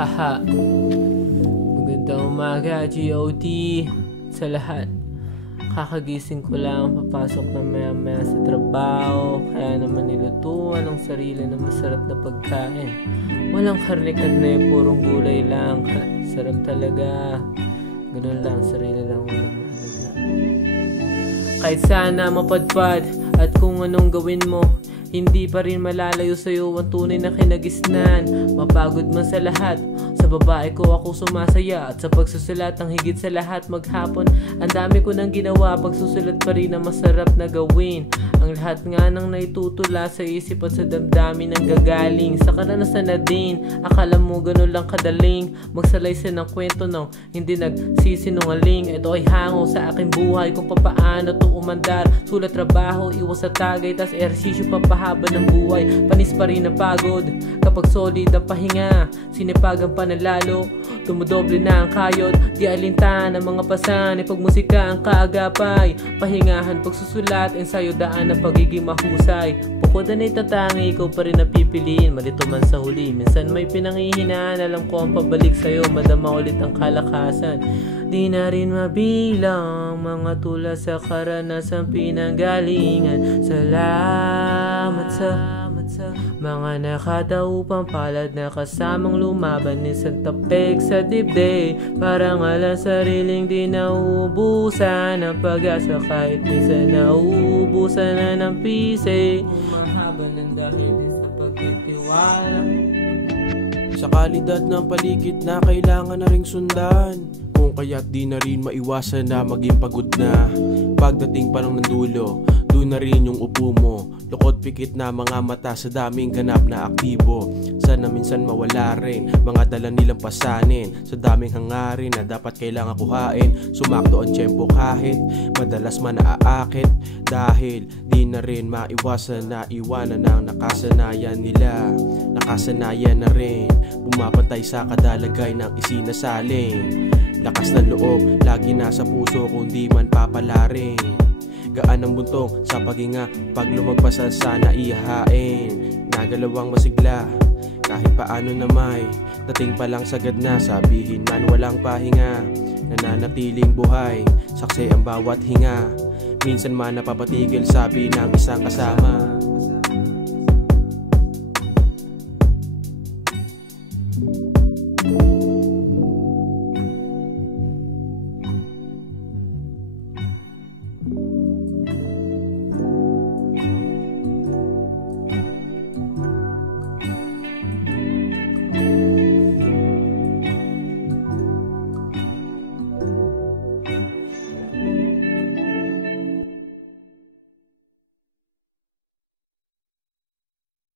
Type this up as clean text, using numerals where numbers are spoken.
Haha. Magandang umaga, GOT sa lahat. Kakagising ko lang, papasok na maya-maya sa trabaho. Kaya naman nilutuan ang sarili ng masarap na pagkain. Walang karne-kat na purong gulay lang. Sarap talaga. Ganun lang, sarili lang walang mahalaga. Kahit sana mapadpad at kung anong gawin mo, hindi pa rin malalayo sa'yo ang tunay na kinagisnan. Mapagod man sa lahat, sa babae ko ako sumasaya. At sa pagsusulat ang higit sa lahat maghapon, ang dami ko nang ginawa, pagsusulat pa rin ang masarap na gawin. Ang lahat nga nang naitutula sa isip at sa damdamin ng gagaling sa karanasan na din. Akala mo ganun lang kadaling magsalaysa ng kwento no, hindi nagsisinungaling. Ito ay hango sa aking buhay kung papaano to umandar. Sulat, trabaho, iwas sa tagay, tas ehersisyo papahaba ng buhay. Panis pa rin ang pagod kapag solid ang pahinga. Sinipagan pa na lalo, tumudoble na ang kayod. Di alintan ang mga pasan, ipagmusika ang kaagapay. Pahingahan, pagsusulat, ensayo, daan ng pagiging mahusay. Bukod na itatangi, ikaw pa rin napipiliin. Malito man sa huli, minsan may pinanghihinaan. Alam ko ang pabalik sa'yo, madama ulit ang kalakasan. Di na rin mabilang mga tula sa karanasan pinanggalingan. Salamat sa mga nakataupang palad na kasamang lumaban. Isang tapik sa dibdib, parang alang sariling di nauubusan ng pag-asa. Kahit minsan nauubusan na ng pisay, umahaba ng dahil sa pagtitiwala. Sa kalidad ng paligid na kailangan na ring sundan, kung kaya't di na rin maiwasan na maging pagod na. Pagdating pa ng dulo, doon na rin yung upo mo. Lukot pikit na mga mata sa daming ganap na aktibo. Sana minsan mawala rin mga dala nilang pasanin. Sa daming hangarin na dapat kailangan kuhain. Sumakto ang tiyempo kahit madalas man naaakit. Dahil di na rin maiwasan na iwanan ang nakasanayan nila. Nakasanayan na rin pumapantay sa kadalagay ng isinasaling. Lakas ng loob, lagi nasa puso kung di man papalarin. Gaan ang buntong sa paghinga, pag lumagpas sana ihahain. Nagalawang masigla, kahit paano na may dating palang sagad na. Sabihin man walang pahinga, nananatiling buhay, saksi ang bawat hinga. Minsan man napapatigil sabi ng isang kasama.